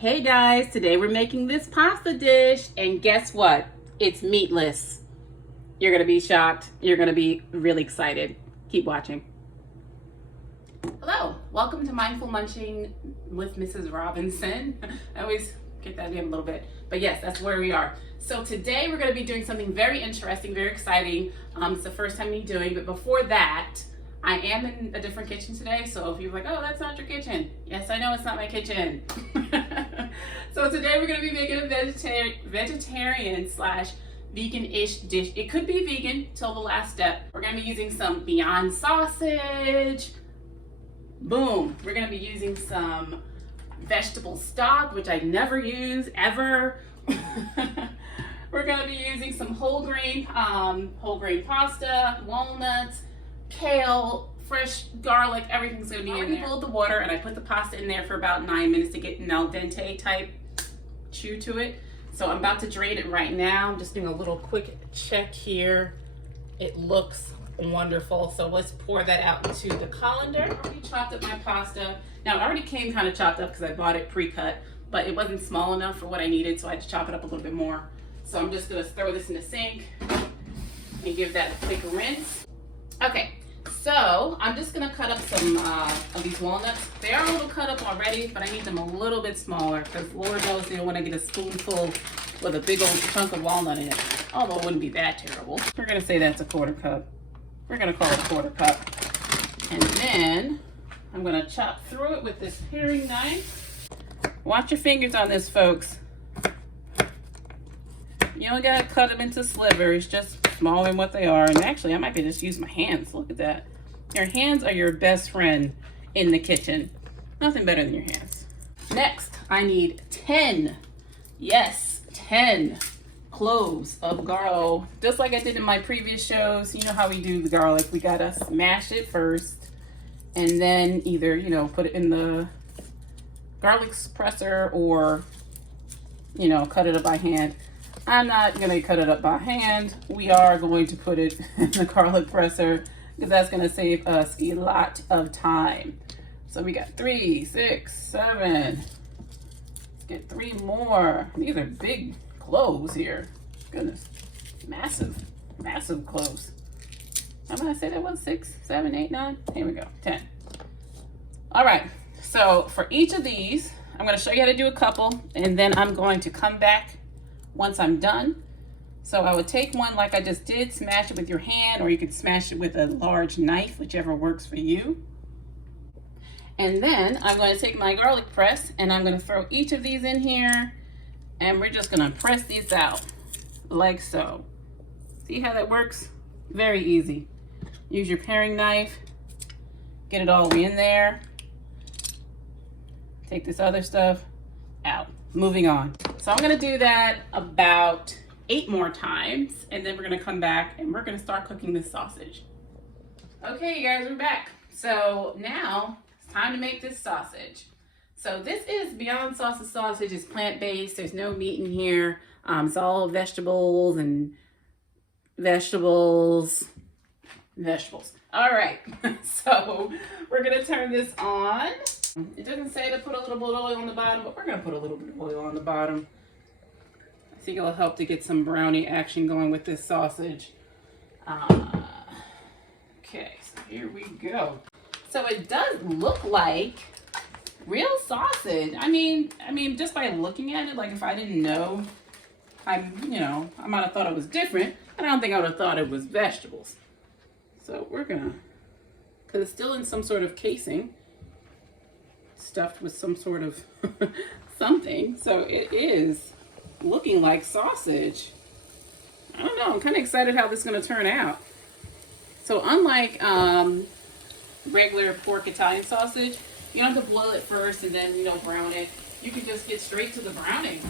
Hey guys, today we're making this pasta dish, and guess what? It's meatless. You're gonna be shocked. You're gonna be really excited. Keep watching. Hello, welcome to Mindful Munching with Mrs. Robinson. I always get that name a little bit, but yes, that's where we are. So today we're gonna be doing something very interesting, very exciting. It's the first time me doing, but before that, I am in a different kitchen today, so if you're like, oh, that's not your kitchen. Yes, I know it's not my kitchen. So today we're gonna be making a vegetarian slash vegan-ish dish. It could be vegan till the last step. We're gonna be using some Beyond sausage. Boom. We're gonna be using some vegetable stock, which I never use ever. We're gonna be using some whole grain pasta, walnuts, kale, fresh garlic, everything's gonna be in there. I boiled the water and I put the pasta in there for about 9 minutes to get an al dente type chew to it. So I'm about to drain it right now. I'm just doing a little quick check here. It looks wonderful. So let's pour that out into the colander. I already chopped up my pasta. Now it already came kind of chopped up because I bought it pre-cut, but it wasn't small enough for what I needed, so I had to chop it up a little bit more. So I'm just gonna throw this in the sink and give that a quick rinse. Okay, so I'm just gonna cut up some of these walnuts. They are a little cut up already, but I need them a little bit smaller because Lord knows they don't want to get a spoonful with a big old chunk of walnut in it. Although it wouldn't be that terrible. We're gonna say that's a 1/4 cup. We're gonna call it a 1/4 cup. And then I'm gonna chop through it with this paring knife. Watch your fingers on this, folks. You don't gotta cut them into slivers, just smaller than what they are. And actually, I might be just use my hands. Look at that. Your hands are your best friend in the kitchen. Nothing better than your hands. Next, I need 10, yes, 10 cloves of garlic. Just like I did in my previous shows, you know how we do the garlic. We gotta smash it first and then either, put it in the garlic presser or, cut it up by hand. I'm not gonna cut it up by hand. We are going to put it in the garlic presser because that's gonna save us a lot of time. So we got 3, 6, 7. Let's get 3 more. These are big cloves here. Goodness, massive, massive cloves. How am I gonna say that was 6, 7, 8, 9? Here we go, 10. All right, so for each of these, I'm gonna show you how to do a couple, and then I'm going to come back once I'm done. So I would take one like I just did, smash it with your hand, or you could smash it with a large knife, whichever works for you. And then I'm going to take my garlic press and I'm going to throw each of these in here, and we're just going to press these out like so. See how that works? Very easy. Use your paring knife, get it all the way in there. Take this other stuff out. Moving on. So I'm gonna do that about 8 more times, and then we're gonna come back and we're gonna start cooking this sausage. Okay, you guys, we're back. So now it's time to make this sausage. So this is Beyond sausage. It's plant-based. There's no meat in here. It's all vegetables and vegetables. All right, so we're gonna turn this on. It doesn't say to put a little bit of oil on the bottom, but we're gonna put a little bit of oil on the bottom. I think it'll help to get some brownie action going with this sausage. Okay, so here we go. So it does look like real sausage. I mean, just by looking at it, like if I didn't know, I might have thought it was different, but I don't think I would have thought it was vegetables. So we're gonna, because it's still in some sort of casing, stuffed with some sort of something. So it is looking like sausage. I don't know. I'm kind of excited how this is going to turn out. So unlike regular pork Italian sausage, you don't have to boil it first and then, brown it. You can just get straight to the browning.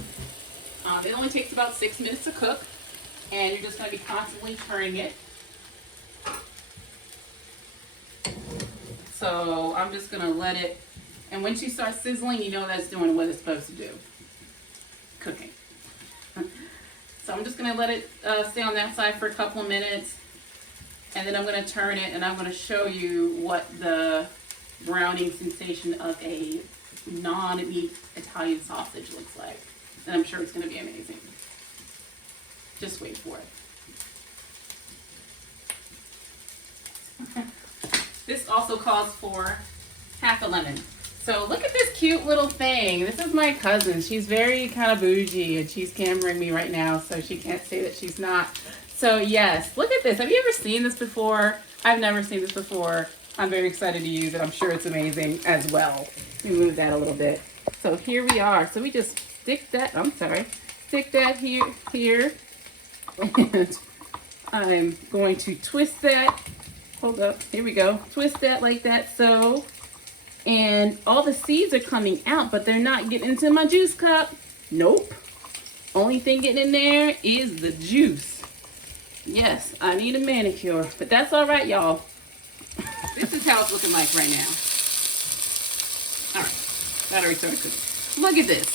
It only takes about 6 minutes to cook, and you're just going to be constantly turning it. So I'm just going to let it, and once you start sizzling, you know that's doing what it's supposed to do, cooking. So I'm just going to let it stay on that side for a couple of minutes, and then I'm going to turn it, and I'm going to show you what the browning sensation of a non-meat Italian sausage looks like. And I'm sure it's going to be amazing. Just wait for it. This also calls for half a lemon. So look at this cute little thing. This is my cousin. She's very kind of bougie and she's cameraing me right now, so she can't say that she's not. So yes, look at this. Have you ever seen this before? I've never seen this before. I'm very excited to use it. I'm sure it's amazing as well. Let me move that a little bit. So here we are. So we just stick that, stick that here. And I'm going to twist that. Hold up, here we go. Twist that like that, so. And all the seeds are coming out, but they're not getting into my juice cup. Nope. Only thing getting in there is the juice. Yes, I need a manicure, but that's all right, y'all. This is how it's looking like right now. All right, battery started cooking. Look at this.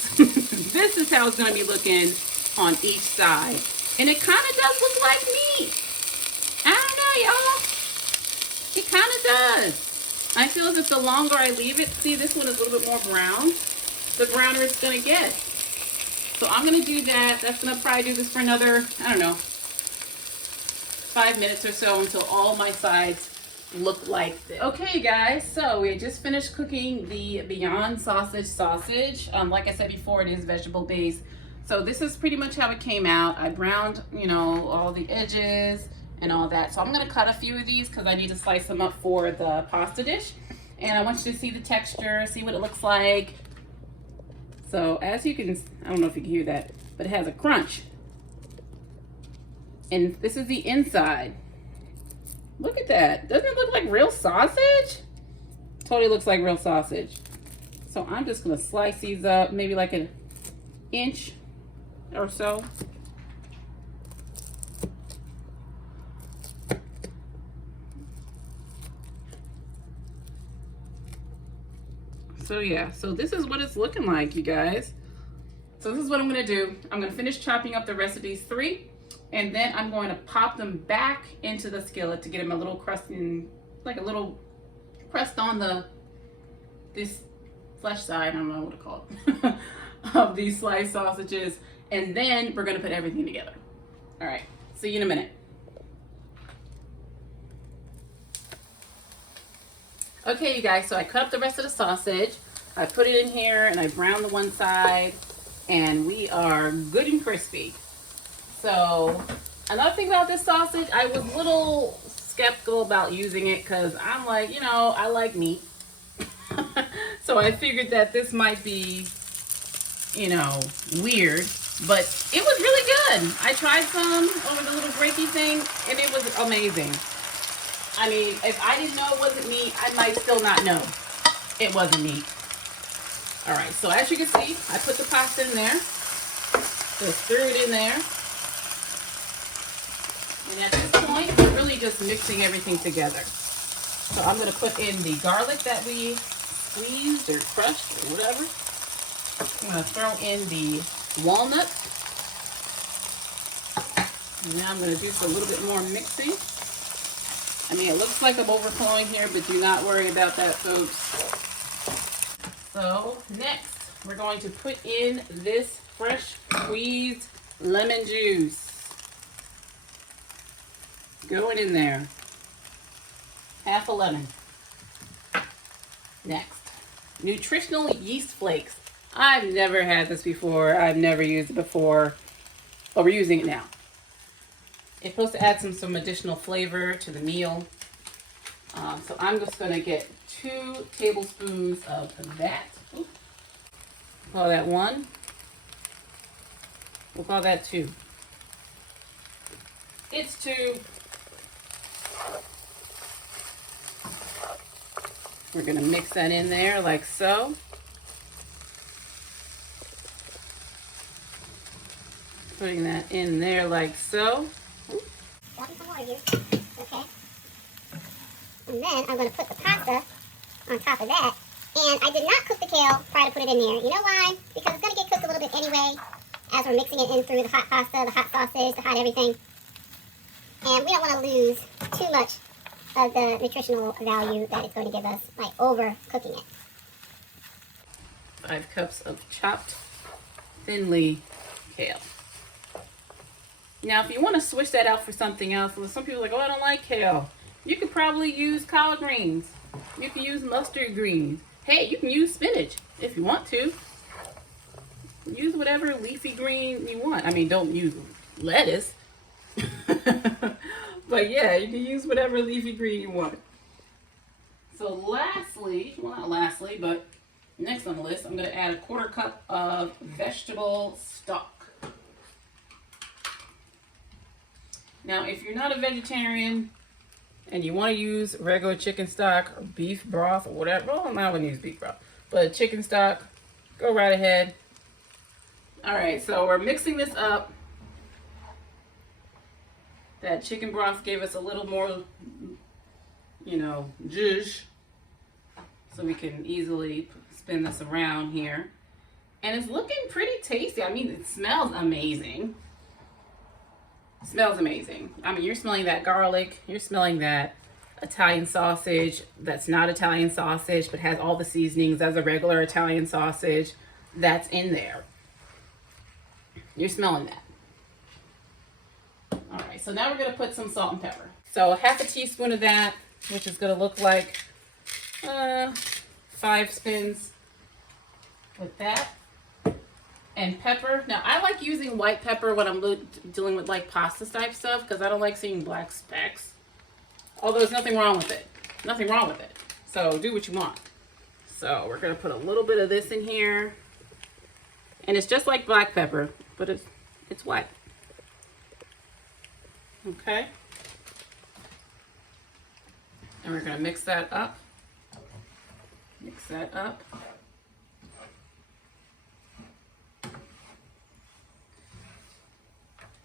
This is how it's going to be looking on each side. And it kind of does look like meat. I don't know, y'all. It kind of does. I feel as if the longer I leave it, see, this one is a little bit more brown, the browner it's going to get. So I'm going to do that. That's going to probably do this for another, I don't know, 5 minutes or so until all my sides look like this. Okay, guys, so we just finished cooking the Beyond sausage. Like I said before, it is vegetable based. So this is pretty much how it came out. I browned, you know, all the edges and all that. So I'm gonna cut a few of these because I need to slice them up for the pasta dish. And I want you to see the texture, see what it looks like. So as you can, I don't know if you can hear that, but it has a crunch. And this is the inside. Look at that. Doesn't it look like real sausage? Totally looks like real sausage. So I'm just gonna slice these up, maybe like an inch or so. So yeah, so this is what it's looking like, you guys. So this is what I'm gonna do. I'm gonna finish chopping up the rest of these 3, and then I'm going to pop them back into the skillet to get them a little crust in, like a little crust on this flesh side, I don't know what to call it, of these sliced sausages. And then we're gonna put everything together. All right, see you in a minute. Okay, you guys, so I cut up the rest of the sausage. I put it in here and I browned the one side, and we are good and crispy. So another thing about this sausage, I was a little skeptical about using it because I'm like, you know, I like meat. So I figured that this might be, you know, weird, but it was really good. I tried some over the little breaky thing and it was amazing. I mean, if I didn't know it wasn't meat, I might still not know it wasn't meat. All right, so as you can see, I put the pasta in there. Just threw it in there. And at this point, we're really just mixing everything together. So I'm gonna put in the garlic that we squeezed or crushed or whatever. I'm gonna throw in the walnuts. And now I'm gonna do a little bit more mixing. I mean, it looks like I'm overflowing here, but do not worry about that, folks. So next, we're going to put in this fresh squeezed lemon juice. Going in there. Half a lemon. Next, nutritional yeast flakes. I've never had this before. I've never used it before, but we're using it now. It's supposed to add some additional flavor to the meal. So I'm just going to get 2 tablespoons of that. Oops. Call that 1. We'll call that 2. It's 2. We're going to mix that in there like so. Putting that in there like so. Some more here. Okay. And then I'm going to put the pasta on top of that. And I did not cook the kale prior to put it in there. You know why? Because it's going to get cooked a little bit anyway as we're mixing it in through the hot pasta, the hot sausage, the hot everything. And we don't want to lose too much of the nutritional value that it's going to give us by over cooking it. 5 cups of chopped thinly kale. Now, if you want to switch that out for something else, some people are like, oh, I don't like kale. You could probably use collard greens. You can use mustard greens. Hey, you can use spinach if you want to. Use whatever leafy green you want. I mean, don't use lettuce. But yeah, you can use whatever leafy green you want. So lastly, well not lastly, but next on the list, I'm going to add a 1/4 cup of vegetable stock. Now, if you're not a vegetarian and you want to use regular chicken stock or beef broth or whatever, well, I'm not going to use beef broth, but chicken stock, go right ahead. All right, so we're mixing this up. That chicken broth gave us a little more, you know, zhuzh, so we can easily spin this around here. And it's looking pretty tasty. I mean, it smells amazing. Smells amazing. I mean, you're smelling that garlic, you're smelling that Italian sausage that's not Italian sausage but has all the seasonings as a regular Italian sausage that's in there. You're smelling that. All right, so now we're going to put some salt and pepper. So 1/2 teaspoon of that, which is going to look like 5 spins with that. And pepper. Now, I like using white pepper when I'm dealing with like pasta type stuff because I don't like seeing black specks. Although there's nothing wrong with it. Nothing wrong with it. So do what you want. So we're going to put a little bit of this in here. And it's just like black pepper, but it's white. Okay. And we're going to mix that up. Mix that up.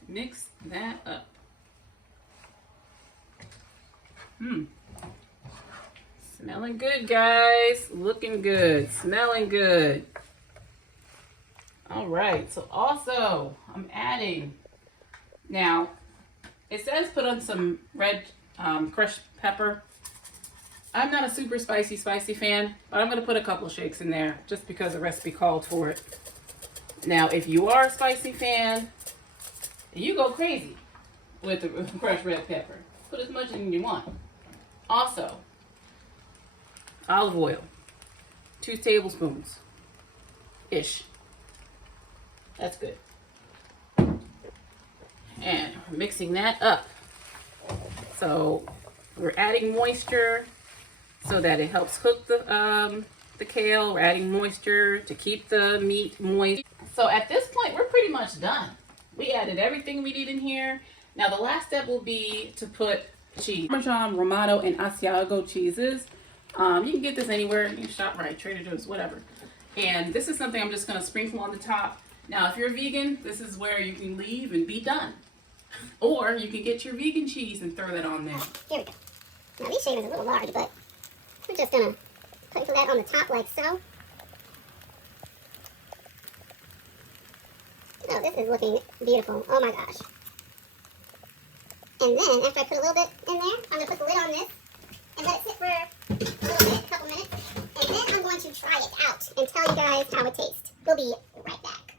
Mix that up. Smelling good, guys. Looking good. Smelling good. All right. So also, I'm adding. Now, it says put on some red crushed pepper. I'm not a super spicy fan, but I'm going to put a couple of shakes in there just because the recipe called for it. Now, if you are a spicy fan, you go crazy with the crushed red pepper. Put as much in you want. Also, olive oil, 2 tablespoons-ish. That's good. And we're mixing that up. So we're adding moisture so that it helps cook the kale. We're adding moisture to keep the meat moist. So at this point, we're pretty much done. We added everything we need in here. Now the last step will be to put cheese. Parmesan, Romano, and Asiago cheeses. You can get this anywhere. You can shop right, Trader Joe's, whatever. And this is something I'm just going to sprinkle on the top. Now if you're a vegan, this is where you can leave and be done. Or you can get your vegan cheese and throw that on there. Here we go. Now these shavers are a little large, but we're just going to put that on the top like so. Oh, this is looking beautiful. Oh my gosh. And then, after I put a little bit in there, I'm going to put the lid on this and let it sit for a little bit, a couple minutes. And then I'm going to try it out and tell you guys how it tastes. We'll be right back.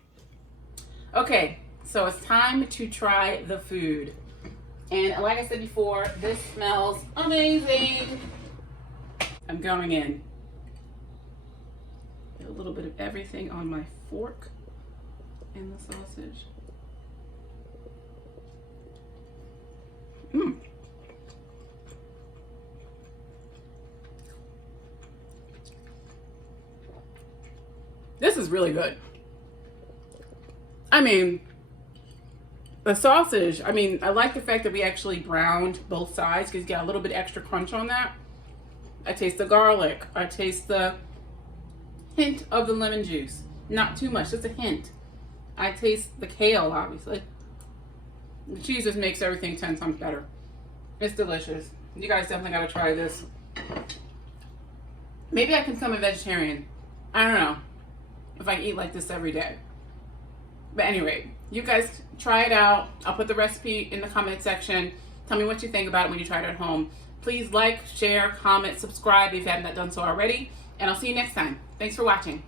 Okay, so it's time to try the food. And like I said before, this smells amazing. I'm going in. Get a little bit of everything on my fork and the sausage. This is really good. I mean, the sausage, I mean, I like the fact that we actually browned both sides because you got a little bit extra crunch on that. I taste the garlic. I taste the hint of the lemon juice. Not too much, just a hint. I taste the kale, obviously. The cheese just makes everything 10 times better. It's delicious. You guys definitely gotta try this. Maybe I can become a vegetarian. I don't know if I eat like this every day. But anyway, you guys try it out. I'll put the recipe in the comment section. Tell me what you think about it when you try it at home. Please like, share, comment, subscribe if you haven't done so already. And I'll see you next time. Thanks for watching.